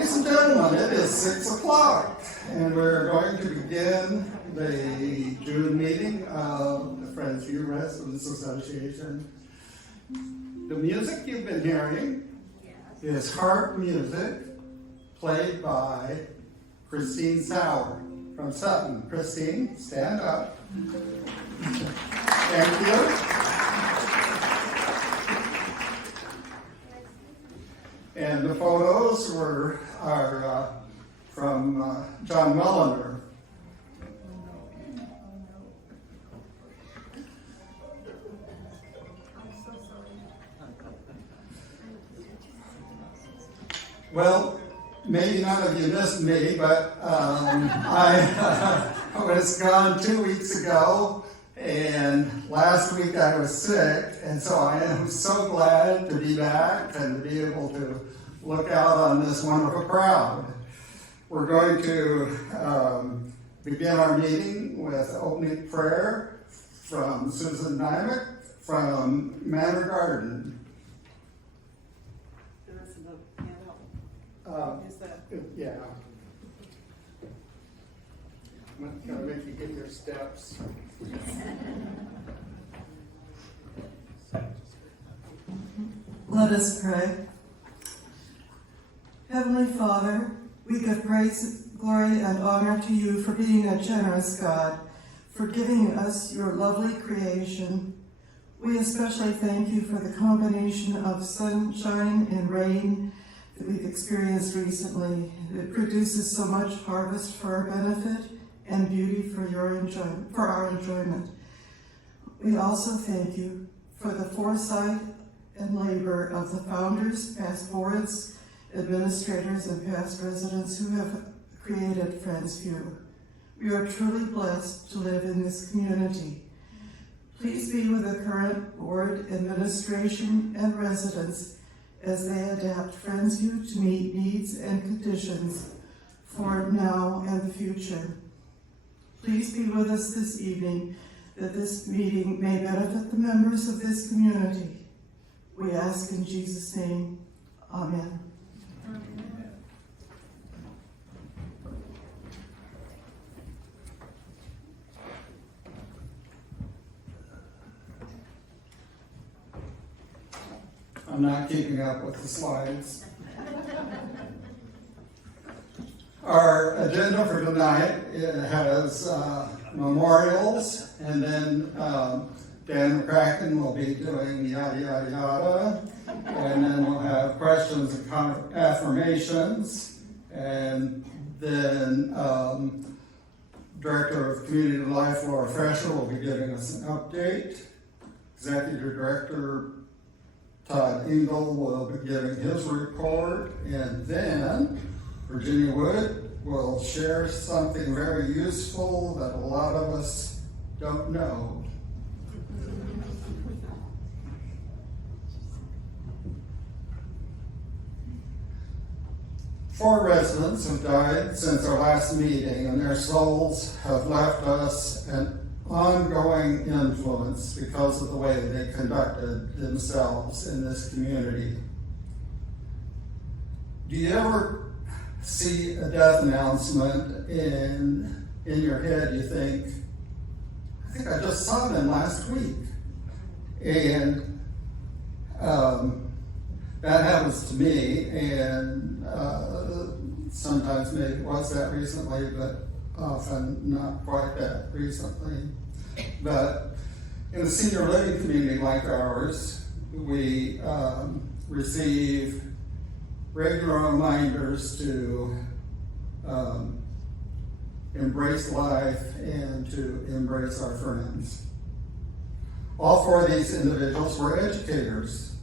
Ladies and gentlemen, it is 6 o'clock, and we're going to begin the June meeting of the Friendsview Residents Association. The music you've been hearing is harp music played by Christine Sauer from Sutton. Christine, stand up. Thank you. And the photos are from John Mulliner. Well, maybe none of you missed me, but I was gone 2 weeks ago, and last week I was sick, and so I am so glad to be back and to be able to look out on this wonderful crowd. We're going to begin our meeting with opening prayer from Susan Nymek from Manor Garden. The rest of the handout. Is that? Yeah. I'm going to make you get your steps. Let us pray. Heavenly Father, we give praise, glory, and honor to you for being a generous God, for giving us your lovely creation. We especially thank you for the combination of sunshine and rain that we've experienced recently. It produces so much harvest for our benefit and beauty for our enjoyment. We also thank you for the foresight and labor of the founders, past boards, administrators, and past residents who have created Friendsview. We are truly blessed to live in this community. Please be with the current board, administration, and residents as they adapt Friendsview to meet needs and conditions for now and the future. Please be with us this evening, that this meeting may benefit the members of this community. We ask in Jesus' name, amen. I'm not keeping up with the slides. Our agenda for tonight has memorials, and then Dan McCracken will be doing yada yada yada, and then we'll have questions and affirmations, and then Director of Community Life, Lora Froescher, will be giving us an update. Executive Director Todd Engle will be giving his report, and then Virginia Wood will share something very useful that a lot of us don't know. Four residents have died since our last meeting, and their souls have left us an ongoing influence because of the way they conducted themselves in this community. Do you ever see a death announcement in your head? You think, I think I just saw them last week. And that happens to me, and sometimes maybe it was that recently, but often not quite that recently. But in a senior living community like ours, we receive regular reminders to embrace life and to embrace our friends. All four of these individuals were educators.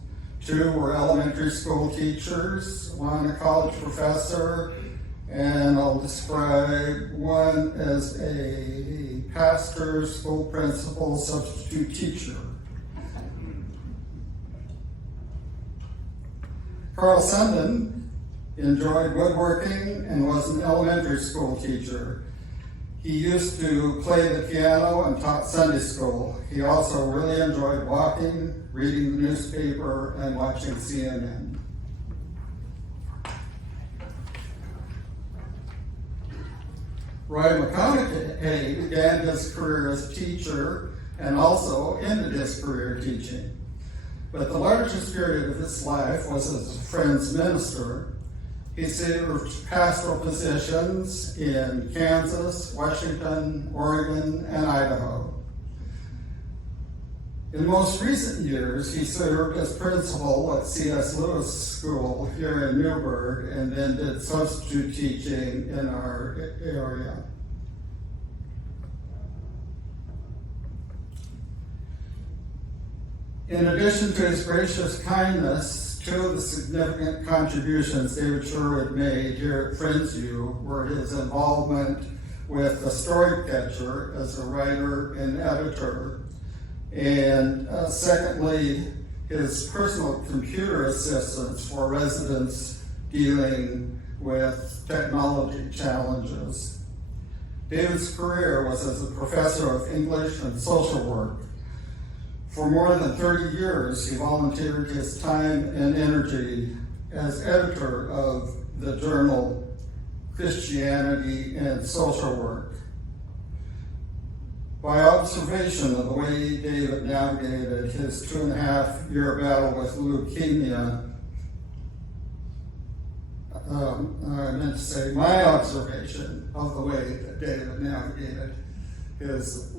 2 were elementary school teachers, 1 a college professor, and I'll describe 1 as a pastor, school principal, substitute teacher. Carl Sundin enjoyed woodworking and was an elementary school teacher. He used to play the piano and taught Sunday school. He also really enjoyed walking, reading the newspaper, and watching CNN. Roy McConaughey began his career as a teacher and also ended his career teaching. But the largest period of his life was as a Friends minister. He served pastoral positions in Kansas, Washington, Oregon, and Idaho. In most recent years, he served as principal at C.S. Lewis School here in Newburgh and then did substitute teaching in our area. In addition to his gracious kindness, two of the significant contributions David Sherwood made here at Friendsview were his involvement with the Storycatcher as a writer and editor, and secondly, his personal computer assistance for residents dealing with technology challenges. David's career was as a professor of English and social work. For more than 30 years, he volunteered his time and energy as editor of the journal Christianity and Social Work. By observation of the way David navigated his 2.5-year battle with leukemia, I meant to say my observation of the way that David navigated his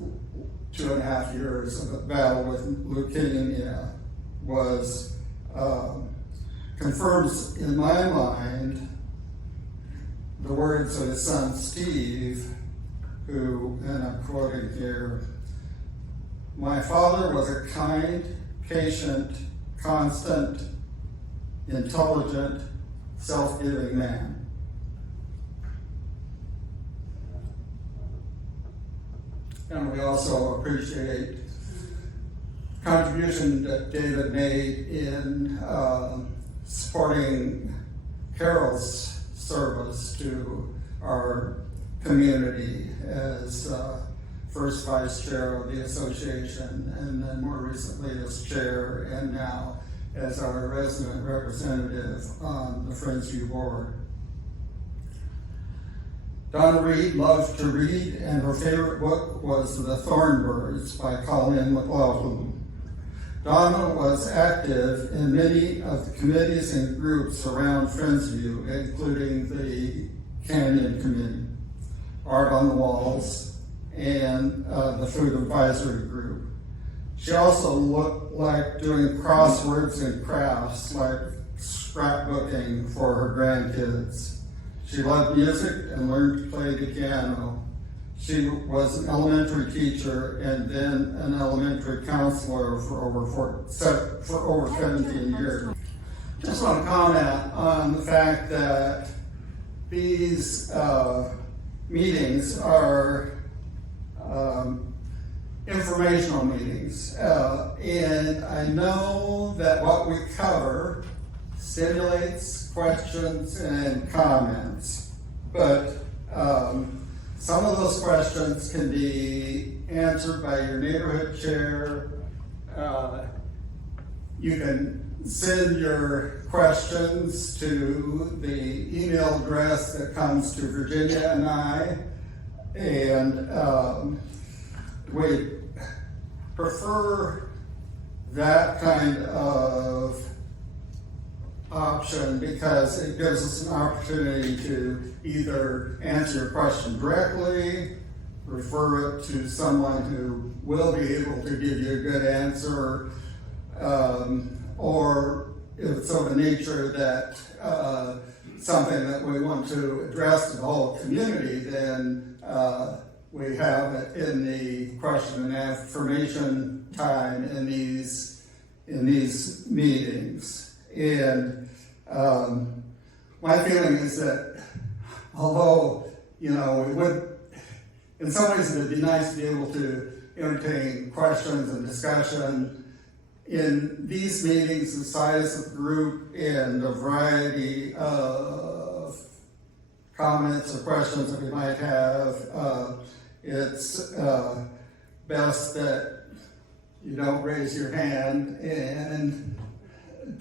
2.5 years of a battle with leukemia was confirms in my mind the words of his son Steve, who, and I'm quoting here, "My father was a kind, patient, constant, intelligent, self-giving man." And we also appreciate contribution that David made in supporting Carol's service to our community as first vice chair of the association, and then more recently as chair, and now as our resident representative on the Friendsview board. Donna Reed loved to read, and her favorite book was The Thornbirds by Colleen McLaughlin. Donna was active in many of the committees and groups around Friendsview, including the Canyon Committee, Art on the Walls, and the Food Advisory Group. She also liked doing crosswords and crafts like scrapbooking for her grandkids. She loved music and learned to play the piano. She was an elementary teacher and then an elementary counselor for over 17 years. Just want to comment on the fact that these meetings are informational meetings, and I know that what we cover stimulates questions and comments, but some of those questions can be answered by your neighborhood chair. You can send your questions to the email address that comes to Virginia and I, and we prefer that kind of option because it gives us an opportunity to either answer your question directly, refer it to someone who will be able to give you a good answer, or if it's of a nature that something that we want to address to the whole community, then we have it in the question and affirmation time in these meetings. And my feeling is that although, we would, in some ways it would be nice to be able to entertain questions and discussion in these meetings, the size of the group and the variety of comments or questions that we might have, it's best that you don't raise your hand and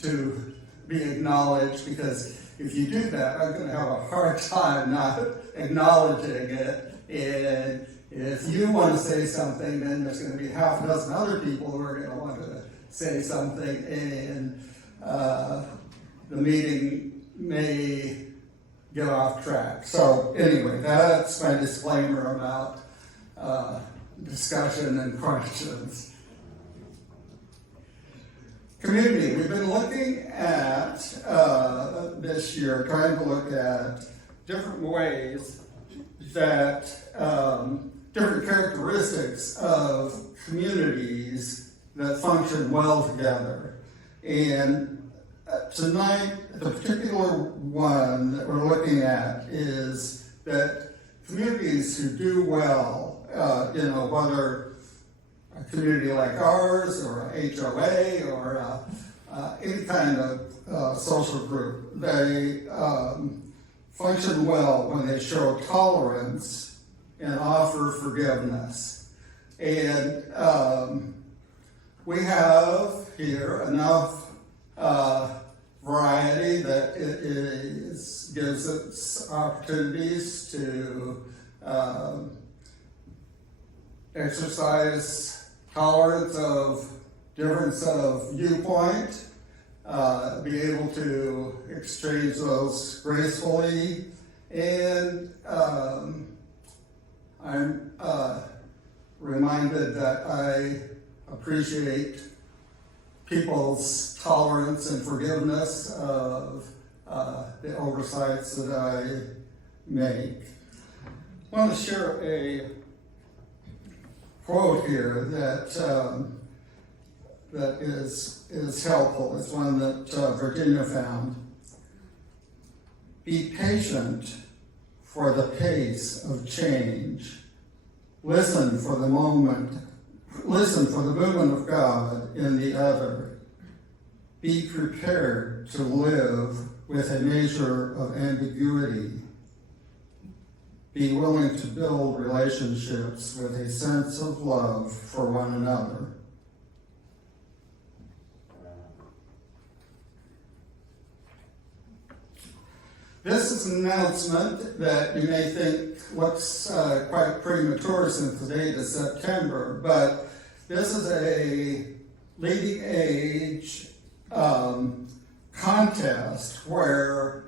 to be acknowledged, because if you do that, I'm going to have a hard time not acknowledging it And if you want to say something, then there's going to be half a dozen other people who are going to want to say something, and the meeting may get off track. So anyway, that's my disclaimer about discussion and questions. Community, we've been looking at this year, trying to look at different ways that different characteristics of communities that function well together. And tonight, the particular one that we're looking at is that communities who do well, whether a community like ours or a HOA or any kind of social group, they function well when they show tolerance and offer forgiveness. And we have here enough variety that gives us opportunities to exercise tolerance of difference of viewpoint, be able to exchange those gracefully, and I'm reminded that I appreciate people's tolerance and forgiveness of the oversights that I make. I want to share a quote here that is helpful. It's one that Virginia found. Be patient for the pace of change. Listen for the movement of God in the other. Be prepared to live with a measure of ambiguity. Be willing to build relationships with a sense of love for one another. This is an announcement that you may think looks quite premature since the date is September, but this is a leading age contest where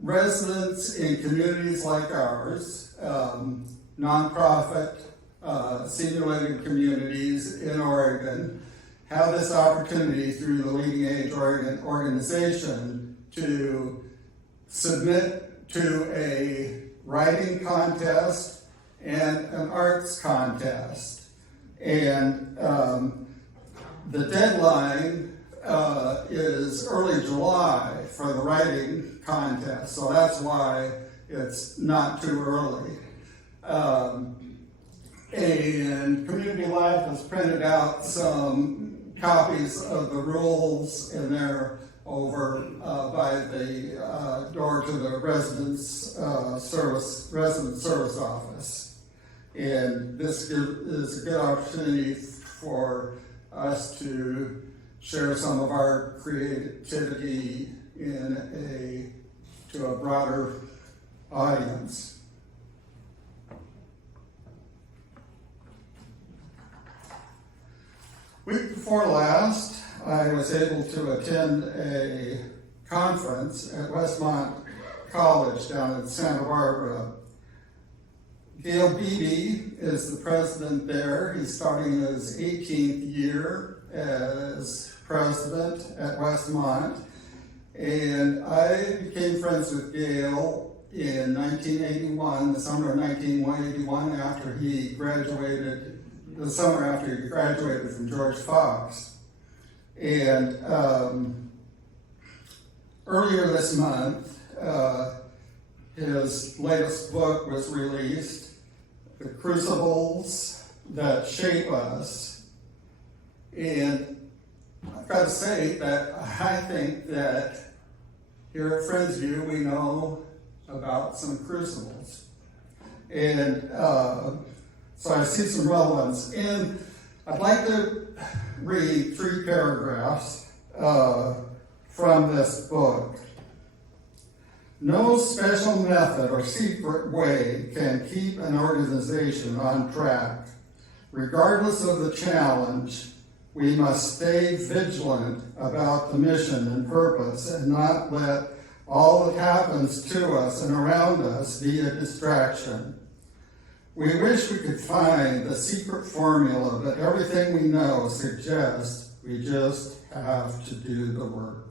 residents in communities like ours, nonprofit, simulated communities in Oregon, have this opportunity through the Leading Age Oregon organization to submit to a writing contest and an arts contest. And the deadline is early July for the writing contest, so that's why it's not too early. And Community Life has printed out some copies of the rules, and they're over by the door to the resident service office. And this is a good opportunity for us to share some of our creativity to a broader audience. Week before last, I was able to attend a conference at Westmont College down in Santa Barbara. Gail Beebe is the president there. He's starting his 18th year as president at Westmont. And I became friends with Gail in 1981, the summer of 1981, the summer after he graduated from George Fox. And earlier this month, his latest book was released, The Crucibles That Shape Us. And I've got to say that I think that here at Friendsview we know about some crucibles. And so I see some relevance. And I'd like to read 3 paragraphs from this book. No special method or secret way can keep an organization on track. Regardless of the challenge, we must stay vigilant about the mission and purpose and not let all that happens to us and around us be a distraction. We wish we could find the secret formula, but everything we know suggests we just have to do the work.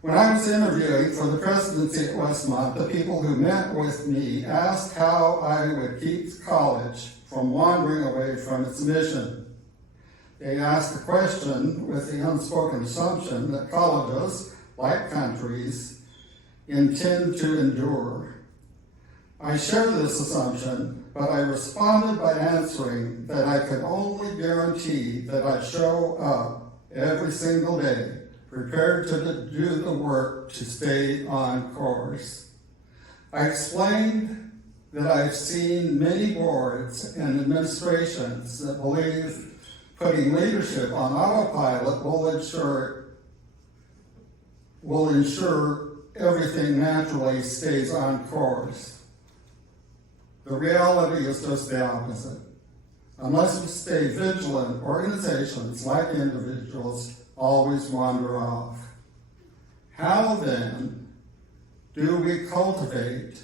When I was interviewing for the presidency at Westmont, the people who met with me asked how I would keep college from wandering away from its mission. They asked the question with the unspoken assumption that colleges, like countries, intend to endure. I share this assumption, but I responded by answering that I could only guarantee that I'd show up every single day, prepared to do the work to stay on course. I explained that I've seen many boards and administrations that believe putting leadership on autopilot will ensure everything naturally stays on course. The reality is just the opposite. Unless we stay vigilant, organizations, like individuals, always wander off. How then do we cultivate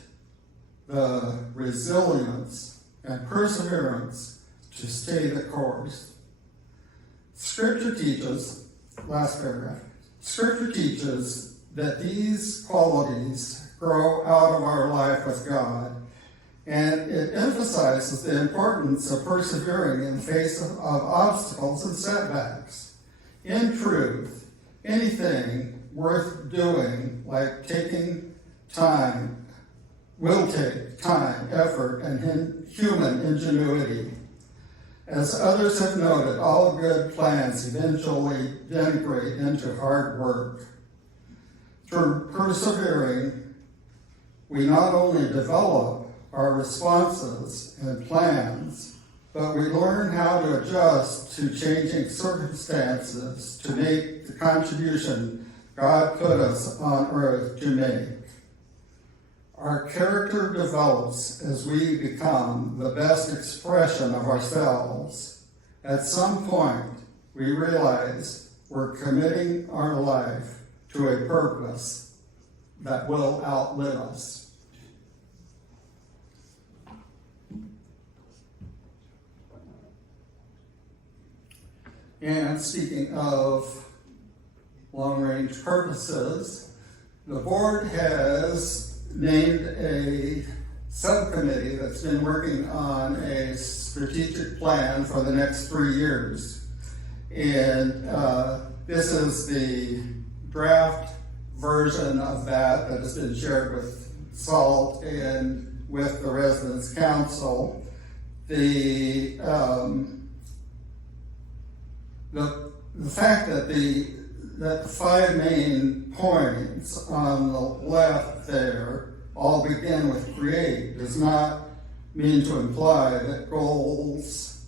the resilience and perseverance to stay the course? Scripture teaches, last paragraph, Scripture teaches that these qualities grow out of our life with God, and it emphasizes the importance of persevering in the face of obstacles and setbacks. In truth, anything worth doing, like taking time, will take time, effort, and human ingenuity. As others have noted, all good plans eventually degenerate into hard work. Through persevering, we not only develop our responses and plans, but we learn how to adjust to changing circumstances to make the contribution God put us on earth to make. Our character develops as we become the best expression of ourselves. At some point, we realize we're committing our life to a purpose that will outlive us. And speaking of long-range purposes, the board has named a subcommittee that's been working on a strategic plan for the next 3 years. And this is the draft version of that has been shared with SALT and with the Residents' Council. The fact that the 5 main points on the left there all begin with create does not mean to imply that goals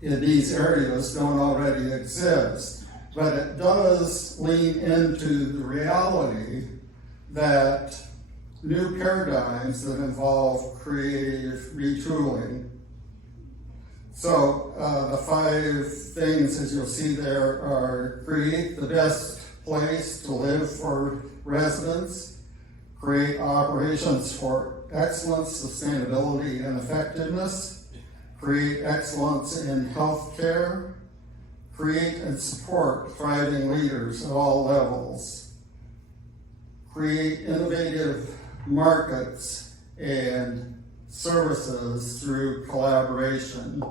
in these areas don't already exist, but it does lean into the reality that new paradigms that involve creative retooling. So the 5 things, as you'll see there, are create the best place to live for residents, create operations for excellence, sustainability, and effectiveness, create excellence in healthcare, create and support thriving leaders at all levels, create innovative markets and services through collaboration.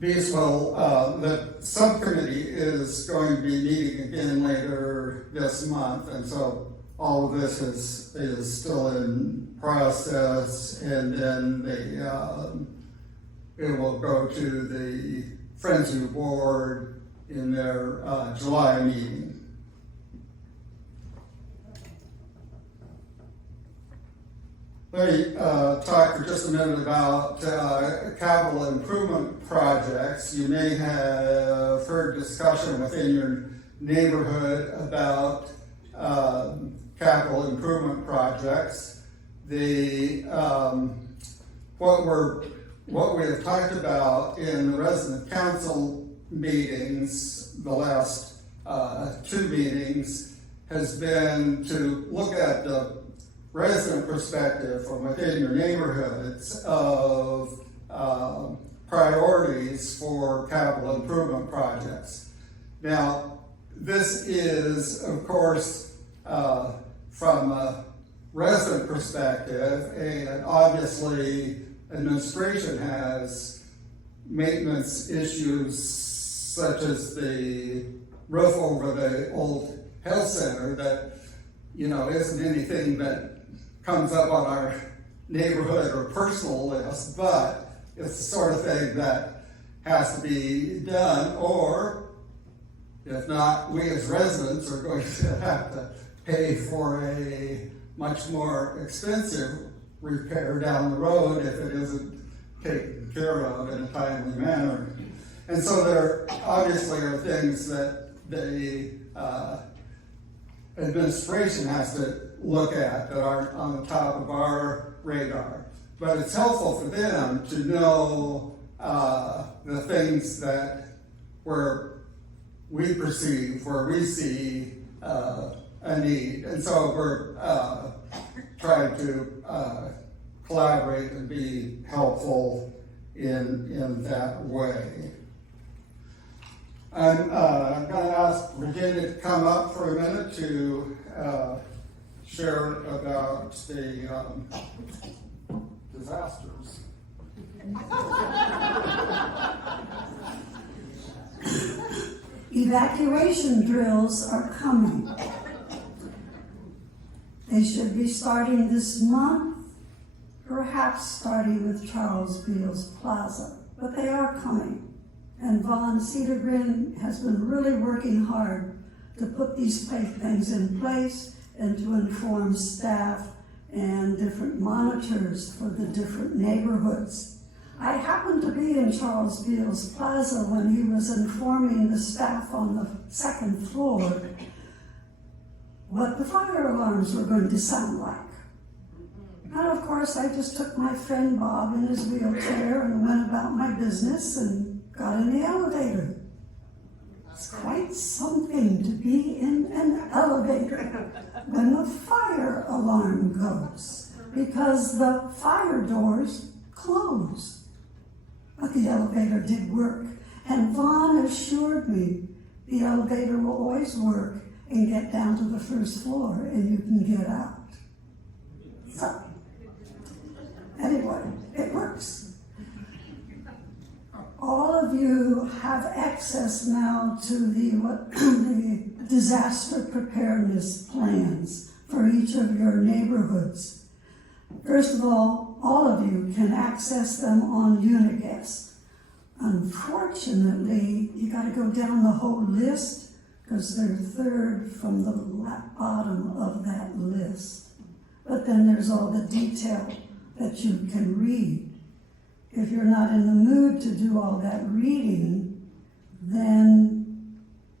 The subcommittee is going to be meeting again later this month, and so all of this is still in process, and then it will go to the Friendsview board in their July meeting. Let me talk for just a minute about capital improvement projects. You may have heard discussion within your neighborhood about capital improvement projects. What we have talked about in the resident council meetings, the last 2 meetings, has been to look at the resident perspective from within your neighborhoods of priorities for capital improvement projects. Now, this is, of course, from a resident perspective, and obviously administration has maintenance issues such as the roof over the old health center that, isn't anything that comes up on our neighborhood or personal list, but it's the sort of thing that has to be done, or if not, we as residents are going to have to pay for a much more expensive repair down the road if it isn't taken care of in a timely manner. And so there obviously are things that the administration has to look at that aren't on the top of our radar. But it's helpful for them to know the things that where we see a need. And so we're trying to collaborate and be helpful in that way. I'm going to ask Virginia to come up for a minute to share about the disasters. Evacuation drills are coming. They should be starting this month, perhaps starting with Charles Beals Plaza, but they are coming. And Von Cedergren has been really working hard to put these things in place and to inform staff and different monitors for the different neighborhoods. I happened to be in Charles Beals Plaza when he was informing the staff on the 2nd floor what the fire alarms were going to sound like. And of course, I just took my friend Bob in his wheelchair and went about my business and got in the elevator. It's quite something to be in an elevator when the fire alarm goes, because the fire doors close. But the elevator did work, and Vaughn assured me the elevator will always work and get down to the 1st floor and you can get out. So, anyway, it works. All of you have access now to the disaster preparedness plans for each of your neighborhoods. First of all of you can access them on Uniguest. Unfortunately, you got to go down the whole list because they're 3rd from the bottom of that list. But then there's all the detail that you can read. If you're not in the mood to do all that reading, then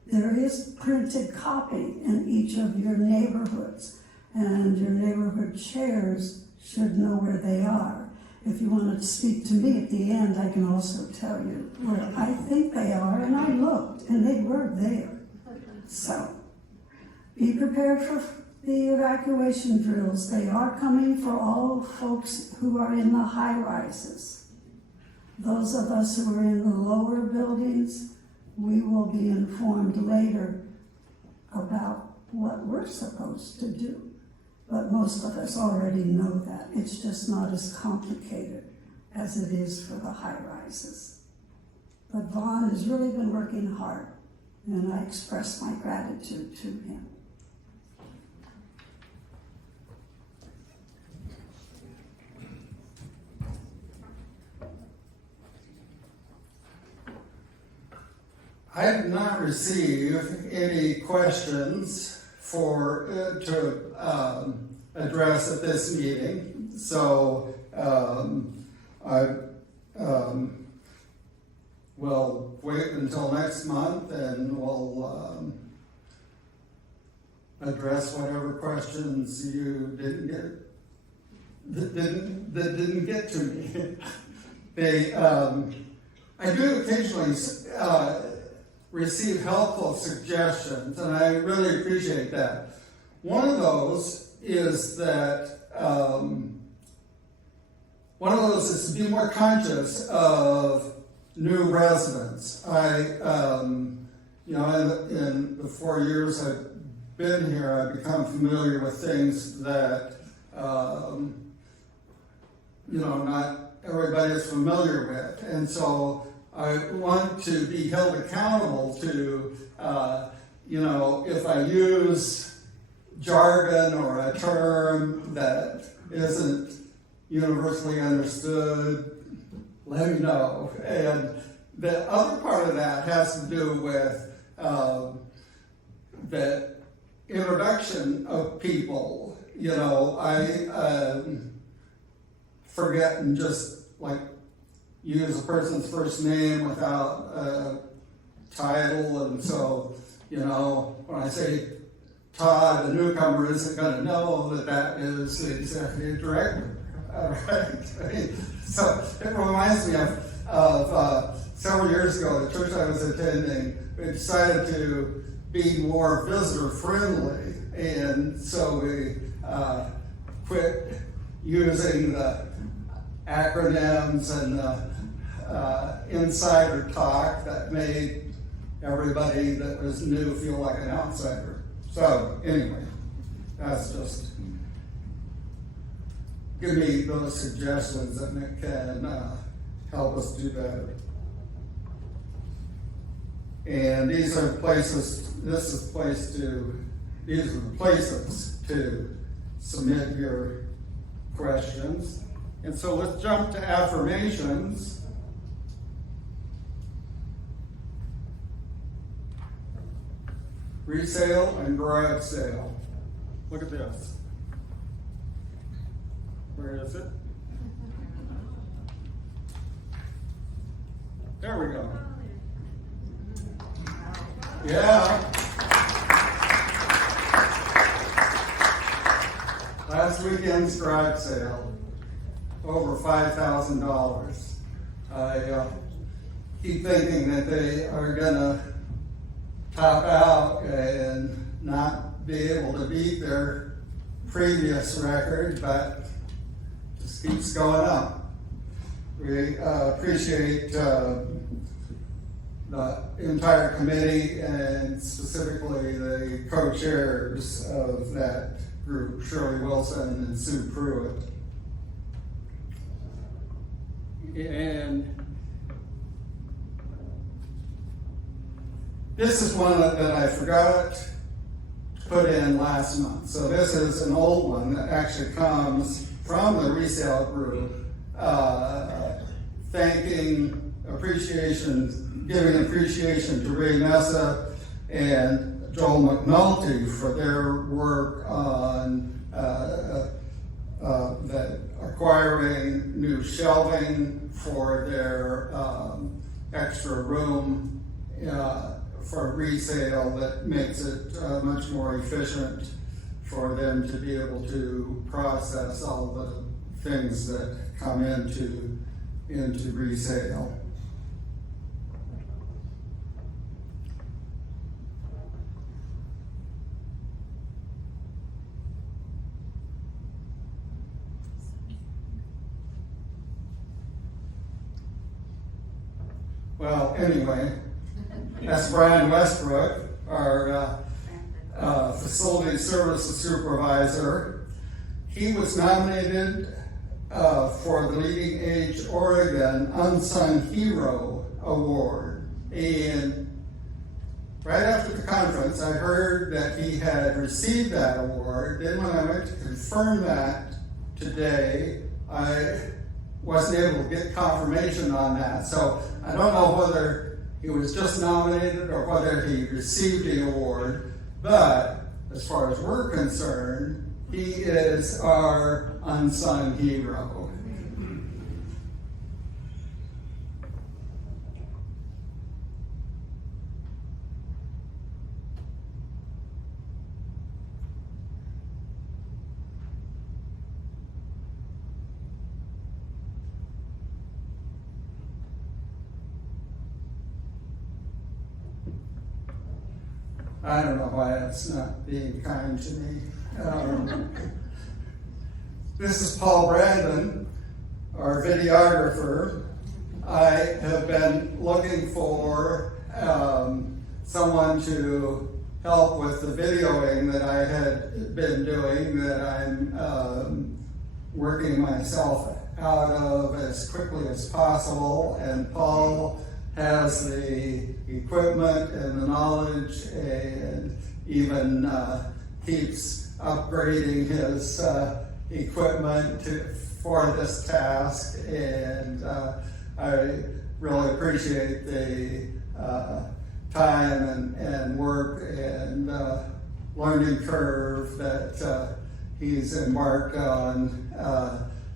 there is printed copy in each of your neighborhoods, and your neighborhood chairs should know where they are. If you want to speak to me at the end, I can also tell you where I think they are, and I looked, and they were there. So, be prepared for the evacuation drills. They are coming for all folks who are in the high-rises. Those of us who are in the lower buildings, we will be informed later about what we're supposed to do. But most of us already know that. It's just not as complicated as it is for the high-rises. But Vaughn has really been working hard, and I express my gratitude to him. I did not receive any questions to address at this meeting, so I will wait until next month and we'll address whatever questions you didn't get, that didn't get to me. I do occasionally receive helpful suggestions, and I really appreciate that. One of those is to be more conscious of new residents. In the 4 years I've been here, I've become familiar with things that, not everybody is familiar with. And so I want to be held accountable to, if I use jargon or a term that isn't universally understood, let me know. And the other part of that has to do with the introduction of people. I forget and just use a person's first name without a title, and so when I say Todd, the newcomer isn't going to know that is the executive director. Right? So it reminds me of several years ago, the church I was attending, we decided to be more visitor friendly, and so we quit using the acronyms and the insider talk that made everybody that was new feel like an outsider. So anyway, that's just give me those suggestions that can help us do better. And these are the places to submit your questions. And so let's jump to affirmations. Resale and garage sale. Look at this. Where is it? There we go. Yeah. Last weekend's garage sale, over $5,000. I keep thinking that they are gonna top out and not be able to beat their previous record, but it just keeps going up. We appreciate the entire committee and specifically the co-chairs of that group, Shirley Wilson and Sue Pruitt. And this is one that I forgot to put in last month. So this is an old one that actually comes from the resale group, giving appreciation to Ray Mesa and Joel McNulty for their work on acquiring new shelving for their extra room for resale that makes it much more efficient for them to be able to process all the things that come into resale. Well, anyway, that's Brian Westbrook, our facility services supervisor. He was nominated for the Leading Age Oregon Unsung Hero Award. And right after the conference, I heard that he had received that award. Then when I went to confirm that today, I wasn't able to get confirmation on that. So I don't know whether he was just nominated or whether he received the award, but as far as we're concerned, he is our unsung hero. I don't know why that's not being kind to me. This is Paul Brandon, our videographer. I have been looking for someone to help with the videoing that I had been doing, that I'm working myself out of as quickly as possible, and Paul has the equipment and the knowledge and even keeps upgrading his equipment for this task, and I really appreciate the time and work and learning curve that he's embarked on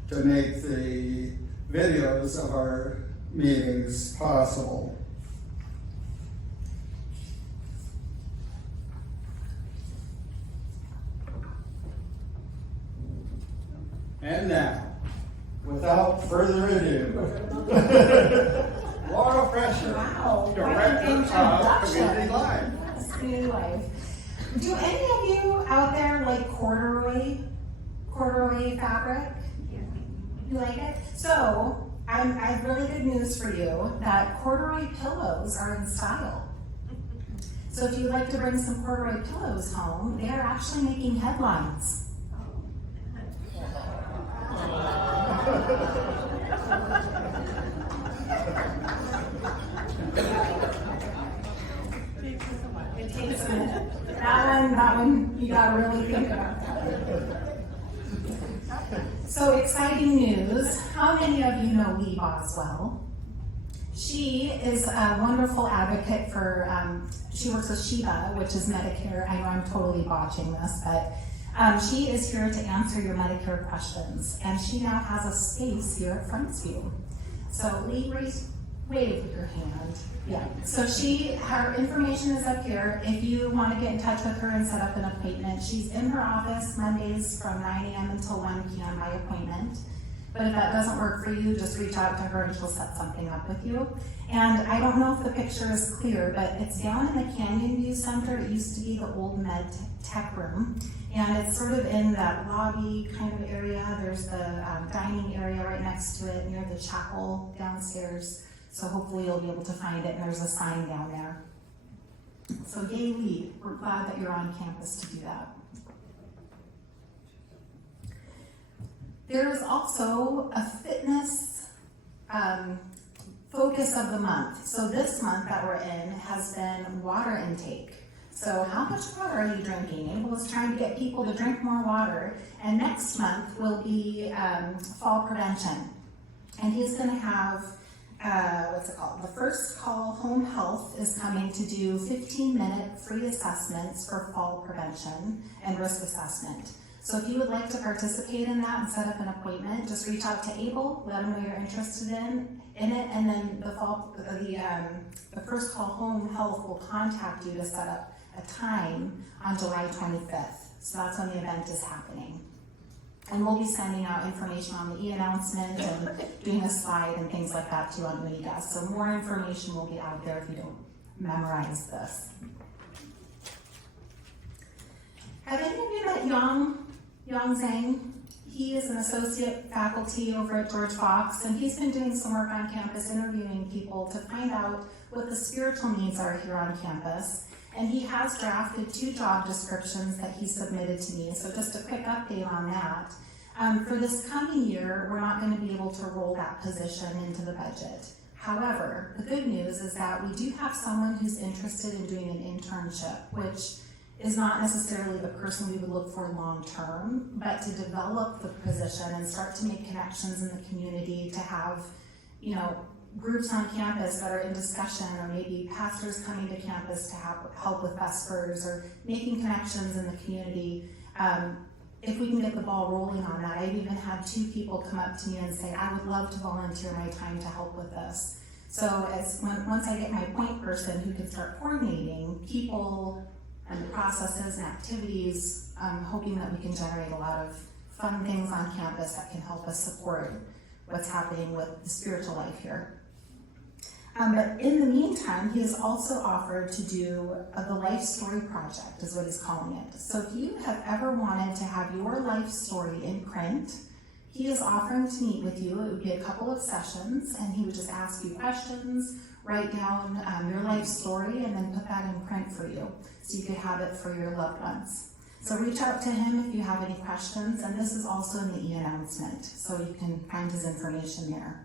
to make the videos of our meetings possible. And now, without further ado, Lora Froescher, Wow, Director of Community Life. Yes, Community Life. Do any of you out there like corduroy fabric? You like it? So, I have really good news for you, that corduroy pillows are in style. So if you'd like to bring some corduroy pillows home, they are actually making headlines. It takes a minute. That one, you gotta really think about that. So exciting news. How many of you know Lee Boswell? She is a wonderful advocate for, she works with Sheba, which is Medicare. I know I'm totally botching this, but she is here to answer your Medicare questions. And she now has a space here at Friendsview. So Lee, wave with your hand. Yeah, so her information is up here. If you want to get in touch with her and set up an appointment, she's in her office Mondays from 9 a.m. until 1 p.m. by appointment. But if that doesn't work for you, just reach out to her and she'll set something up with you. And I don't know if the picture is clear, but it's down in the Canyon View Center. It used to be the old med tech room. And it's sort of in that lobby kind of area. There's the dining area right next to it, near the chapel downstairs. So hopefully you'll be able to find it, and there's a sign down there. So yay, Lee, we're glad that you're on campus to do that. There's also a fitness focus of the month. So this month that we're in has been water intake. So how much water are you drinking? Engle is trying to get people to drink more water. And next month will be fall prevention. And he's gonna have the First Call Home Health is coming to do 15-minute free assessments for fall prevention and risk assessment. So if you would like to participate in that and set up an appointment, just reach out to Engle, let them know you're interested in it, and then the First Call Home Health will contact you to set up a time on July 25th. So that's when the event is happening. And we'll be sending out information on the e-announcement and doing a slide and things like that too on Unigas. So more information will be out there if you don't memorize this. Have any of you met Yang Zhang? He is an associate faculty over at George Fox, and he's been doing some work on campus interviewing people to find out what the spiritual needs are here on campus. And he has drafted 2 job descriptions that he submitted to me. So just a quick update on that. For this coming year, we're not going to be able to roll that position into the budget. However, the good news is that we do have someone who's interested in doing an internship, which is not necessarily the person we would look for long term, but to develop the position and start to make connections in the community, to have, groups on campus that are in discussion, or maybe pastors coming to campus to help with Vespers, or making connections in the community. If we can get the ball rolling on that, I've even had 2 people come up to me and say, I would love to volunteer my time to help with this. So once I get my point person who can start coordinating people and the processes and activities, I'm hoping that we can generate a lot of fun things on campus that can help us support what's happening with the spiritual life here. But in the meantime, he has also offered to do the Life Story Project, is what he's calling it. So if you have ever wanted to have your life story in print, he is offering to meet with you. It would be a couple of sessions, and he would just ask you questions, write down your life story, and then put that in print for you, so you could have it for your loved ones. So reach out to him if you have any questions, and this is also in the e-announcement, so you can find his information there.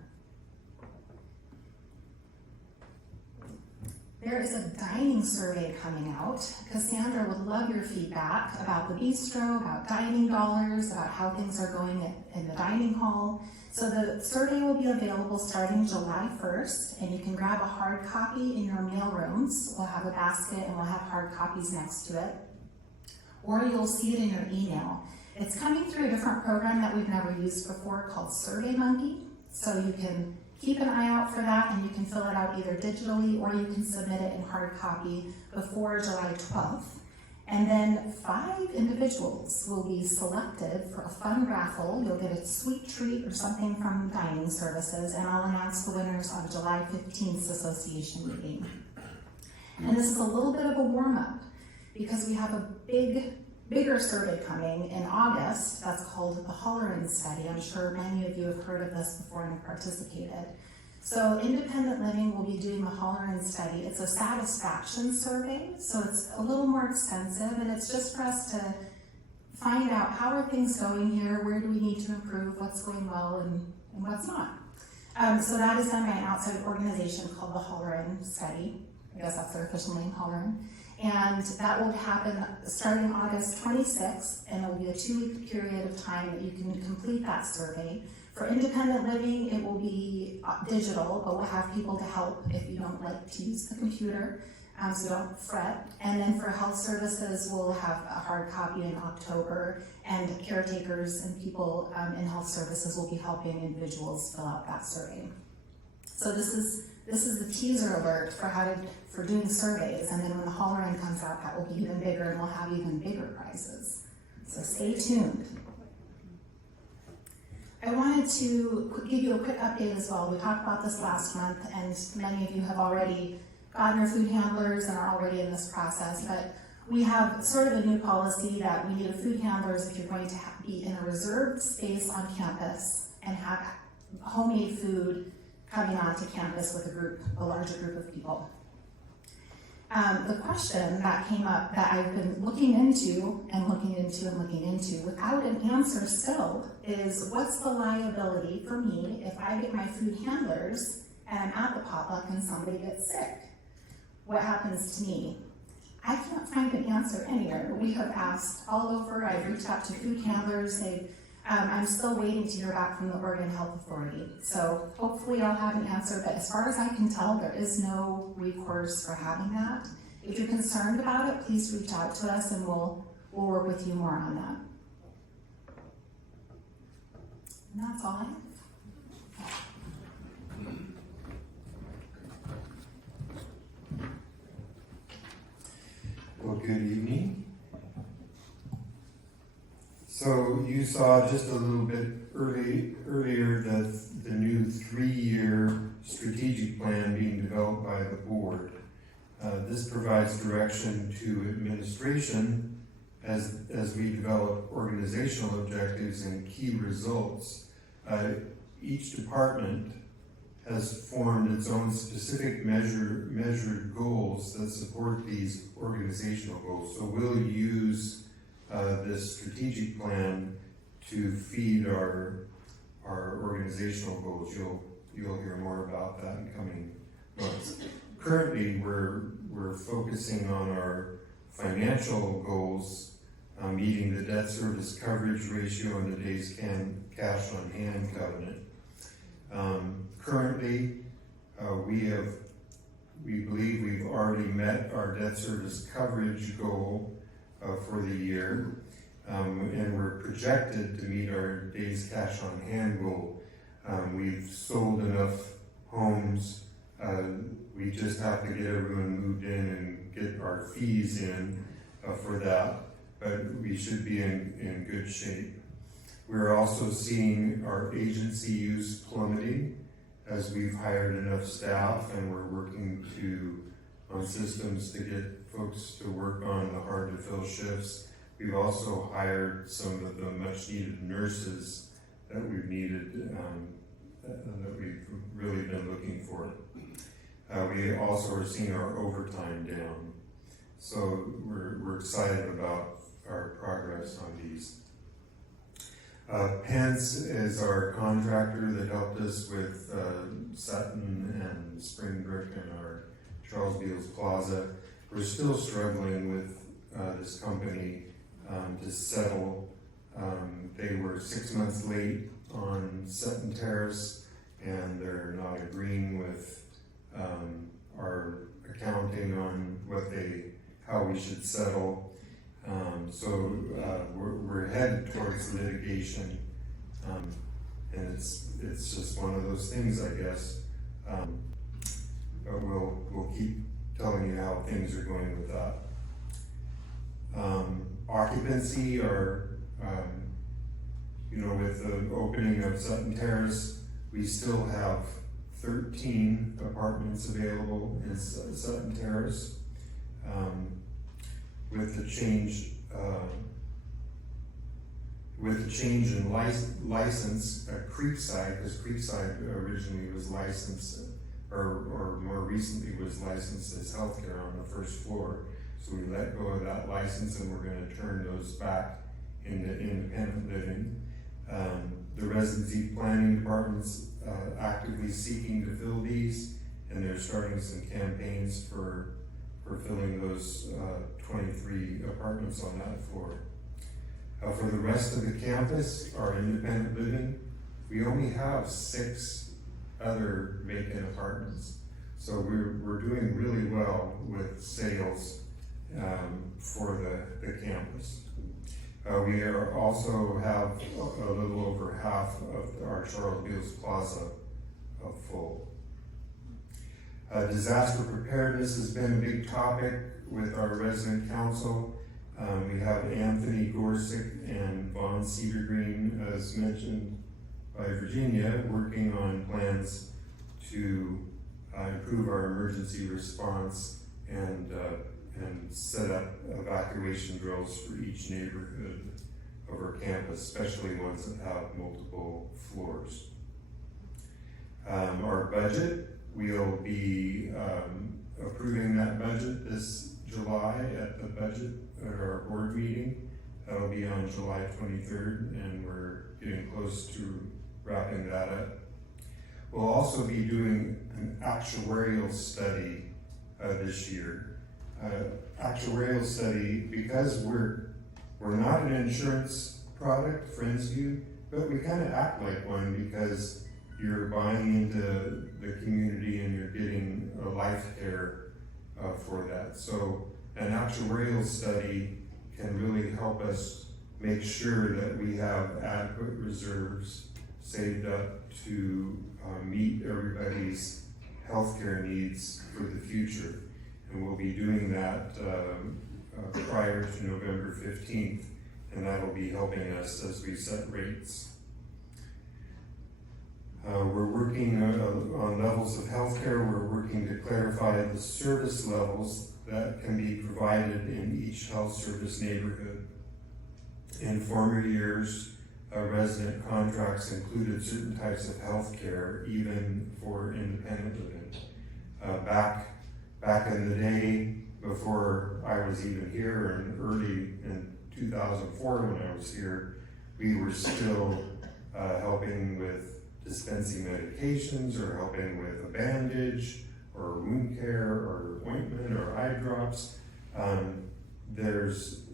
There is a dining survey coming out. Cassandra would love your feedback about the bistro, about dining dollars, about how things are going in the dining hall. So the survey will be available starting July 1st, and you can grab a hard copy in your mail rooms. We'll have a basket and we'll have hard copies next to it. Or you'll see it in your email. It's coming through a different program that we've never used before called SurveyMonkey. So you can keep an eye out for that, and you can fill it out either digitally or you can submit it in hard copy before July 12th. And then 5 individuals will be selected for a fun raffle. You'll get a sweet treat or something from dining services, and I'll announce the winners on July 15th association meeting. And this is a little bit of a warm-up because we have a bigger survey coming in August that's called the Hollerin Study. I'm sure many of you have heard of this before and have participated. So Independent Living will be doing the Hollerin Study. It's a satisfaction survey, so it's a little more extensive, and it's just for us to find out how are things going here, where do we need to improve, what's going well and what's not. So that is done by an outside organization called the Hollerin Study. I guess that's their official name, Hollerin. And that will happen starting August 26th, and it will be a 2-week period of time that you can complete that survey. For independent living, it will be digital, but we'll have people to help if you don't like to use the computer, so don't fret. And then for health services, we'll have a hard copy in October, and caretakers and people in health services will be helping individuals fill out that survey. So this is the teaser alert for doing surveys, and then when the Hollerin comes out, that will be even bigger, and we'll have even bigger prizes. So stay tuned. I wanted to give you a quick update as well. We talked about this last month, and many of you have already gotten your food handlers and are already in this process, but we have sort of a new policy that we need food handlers if you're going to be in a reserved space on campus and have homemade food coming onto campus with a larger group of people. The question that came up that I've been looking into without an answer still is, what's the liability for me if I get my food handlers and I'm at the potluck and somebody gets sick? What happens to me? I can't find an answer anywhere. We have asked all over. I've reached out to food handlers. I'm still waiting to hear back from the Oregon Health Authority. So hopefully I'll have an answer, but as far as I can tell, there is no recourse for having that. If you're concerned about it, please reach out to us and we'll work with you more on that. And that's all I have. Well, good evening. So you saw just a little bit earlier that the new 3-year strategic plan being developed by the board. This provides direction to administration as we develop organizational objectives and key results. Each department has formed its own specific measured goals that support these organizational goals. So we'll use this strategic plan to feed our organizational goals. You'll hear more about that in coming months. Currently, we're focusing on our financial goals, meeting the debt service coverage ratio and the days cash on hand covenant. Currently, we believe we've already met our debt service coverage goal for the year, and we're projected to meet our days cash on hand goal. We've sold enough homes. We just have to get everyone moved in and get our fees in for that, but we should be in good shape. We're also seeing our agency use plummeting as as we've hired enough staff and we're working on systems to get folks to work on the hard to fill shifts. We've also hired some of the much needed nurses that we've needed, that we've really been looking for. We also are seeing our overtime down. So we're excited about our progress on these. Pence is our contractor that helped us with Sutton and Springbrook and our Charles Beals Plaza. We're still struggling with this company to settle. They were 6 months late on Sutton Terrace, and they're not agreeing with our accounting on how we should settle. So we're headed towards litigation, and it's just one of those things, I guess. But we'll keep telling you how things are going with that. Occupancy, with the opening of Sutton Terrace, we still have 13 apartments available in Sutton Terrace. With the change in license at Creekside, because Creekside originally was licensed, or more recently was licensed as healthcare on the first floor. So we let go of that license, and we're going to turn those back into independent living. The residency planning department's actively seeking to fill these, and they're starting some campaigns for filling those 23 apartments on that floor. For the rest of the campus, our independent living, we only have 6 other vacant apartments. So we're doing really well with sales for the campus. We also have a little over half of our Charles Beals Plaza full. Disaster preparedness has been a big topic with our resident council. We have Anthony Gorsick and Vaughn Cedargreen, as mentioned by Virginia, working on plans to improve our emergency response and set up evacuation drills for each neighborhood of our campus, especially ones that have multiple floors. Our budget, we'll be approving that budget this July at our board meeting. That'll be on July 23rd, and we're getting close to wrapping that up. We'll also be doing an actuarial study this year. Actuarial study, because we're not an insurance product, Friendsview, but we kind of act like one because you're buying into the community and you're getting a life care for that. So an actuarial study can really help us make sure that we have adequate reserves saved up to meet everybody's healthcare needs for the future. And we'll be doing that prior to November 15th, and that'll be helping us as we set rates. We're working on levels of healthcare. We're working to clarify the service levels that can be provided in each health service neighborhood. In former years, resident contracts included certain types of healthcare, even for independent living. Back in the day, before I was even here, and early in 2004 when I was here, we were still helping with dispensing medications, or helping with a bandage, or wound care, or ointment, or eye drops.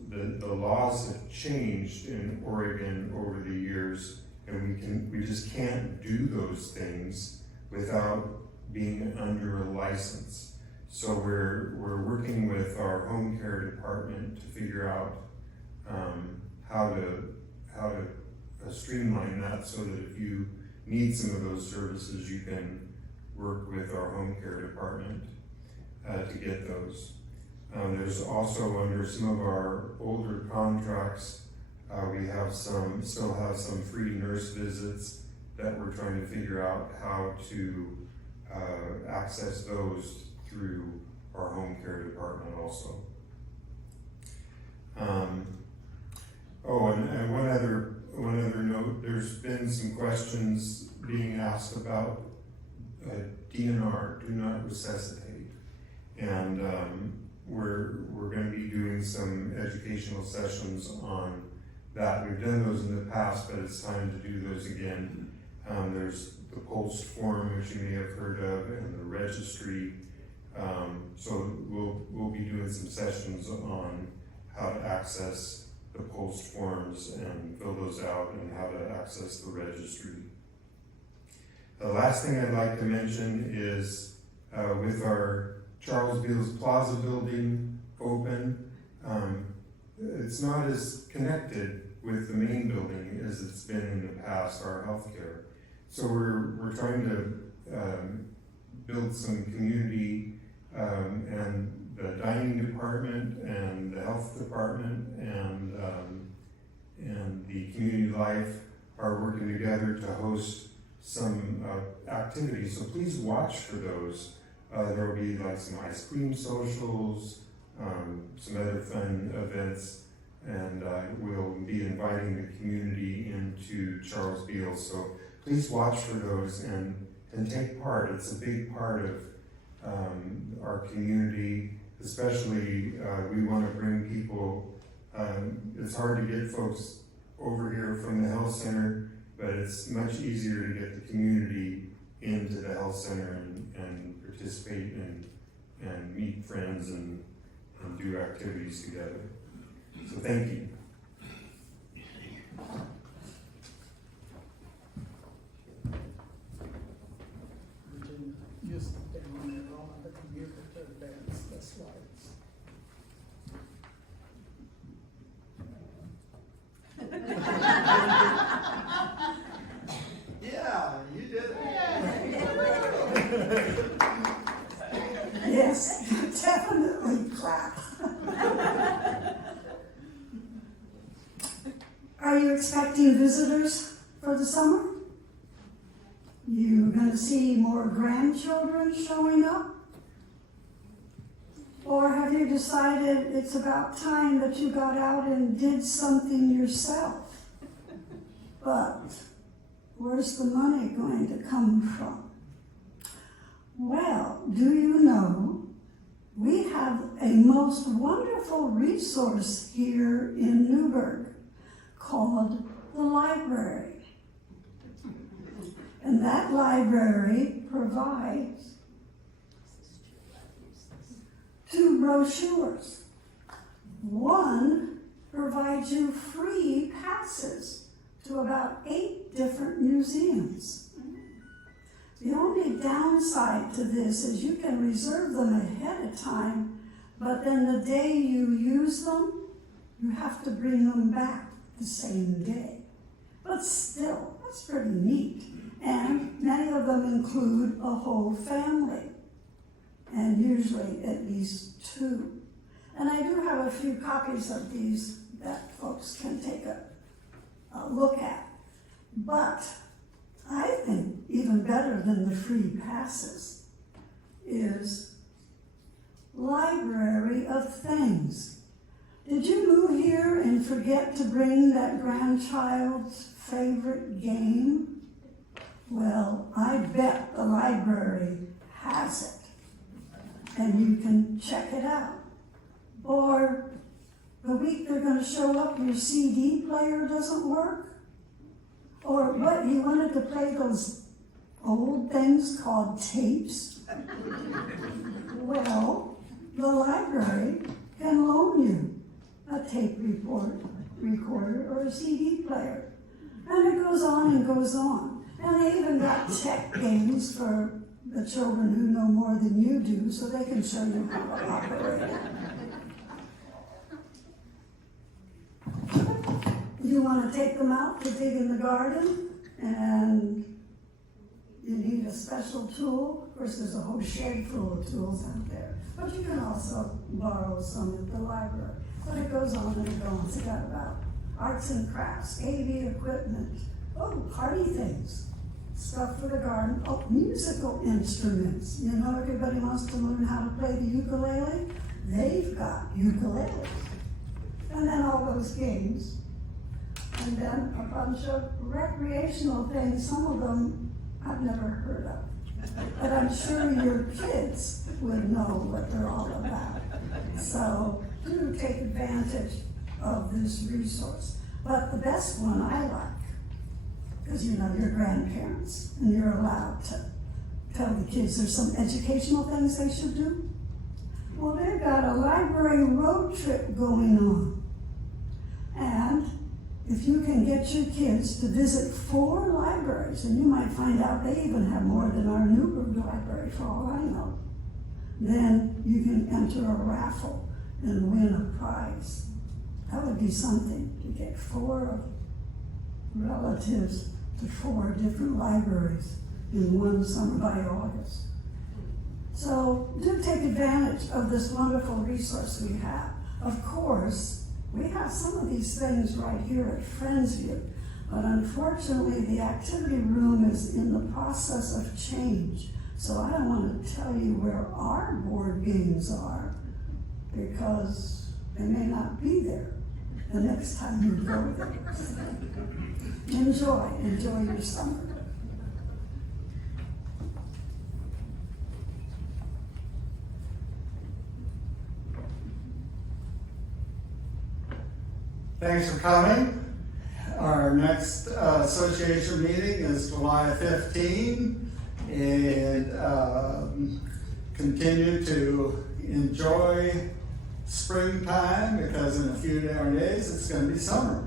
The laws have changed in Oregon over the years, and we just can't do those things without being under a license. So we're working with our home care department to figure out how to streamline that, so that if you need some of those services, you can work with our home care department to get those. There's also, under some of our older contracts, we still have some free nurse visits that we're trying to figure out how to access those through our home care department also. And one other note, there's been some questions being asked about DNR, do not resuscitate. And we're going to be doing some educational sessions on that. We've done those in the past, but it's time to do those again. There's the POLST form, which you may have heard of, and the registry. So we'll be doing some sessions on how to access the POLST forms and fill those out, and how to access the registry. The last thing I'd like to mention is with our Charles Beals Plaza building open, it's not as connected with the main building as it's been in the past, our healthcare. So we're trying to build some community, and the dining department and the health department and the community life are working together to host some activities. So please watch for those. There will be like some ice cream socials, some other fun events, and we'll be inviting the community into Charles Beals. So please watch for those and take part. It's a big part of our community, especially we want to bring people. It's hard to get folks over here from the health center, but it's much easier to get the community into the health center and participate and meet friends and do activities together. So thank you. Just down there on the computer to advance the slides. Yeah, you did it. Yes, definitely clap. Are you expecting visitors for the summer? You going to see more grandchildren showing up? Or have you decided it's about time that you got out and did something yourself? But where's the money going to come from? Well, do you know, we have a most wonderful resource here in Newburgh called the library. And that library provides 2 brochures. One provides you free passes to about 8 different museums. The only downside to this is you can reserve them ahead of time, but then the day you use them, you have to bring them back the same day. But still, that's pretty neat. And many of them include a whole family, and usually at least 2. And I do have a few copies of these that folks can take a look at. But I think even better than the free passes is Library of Things. Did you move here and forget to bring that grandchild's favorite game? Well, I bet the library has it, and you can check it out. Or the week they're going to show up, your CD player doesn't work? Or what, you wanted to play those old things called tapes? Well, the library can loan you a tape recorder or a CD player. And it goes on and goes on. And they even got tech games for the children who know more than you do, so they can show you how to operate it. You want to take them out to dig in the garden, and you need a special tool. Of course, there's a whole shed full of tools out there, but you can also borrow some at the library. But it goes on and it goes. It got about arts and crafts, AV equipment, party things, stuff for the garden. Oh, musical instruments. You know, everybody wants to learn how to play the ukulele. They've got ukuleles. And then all those games. And then a bunch of recreational things. Some of them I've never heard of. But I'm sure your kids would know what they're all about. So do take advantage of this resource. But the best one I like, because you know you're grandparents and you're allowed to tell the kids there's some educational things they should do. Well, they've got a library road trip going on. And if you can get your kids to visit 4 libraries, and you might find out they even have more than our Newburgh library for all I know, then you can enter a raffle and win a prize. That would be something, to get 4 relatives to 4 different libraries in one summer by August. So do take advantage of this wonderful resource we have. Of course, we have some of these things right here at Friendsview, but unfortunately the activity room is in the process of change. So I don't want to tell you where our board games are, because they may not be there the next time you go there. Enjoy your summer. Thanks for coming. Our next association meeting is July 15, and continue to enjoy springtime, because in a few more days it's going to be summer.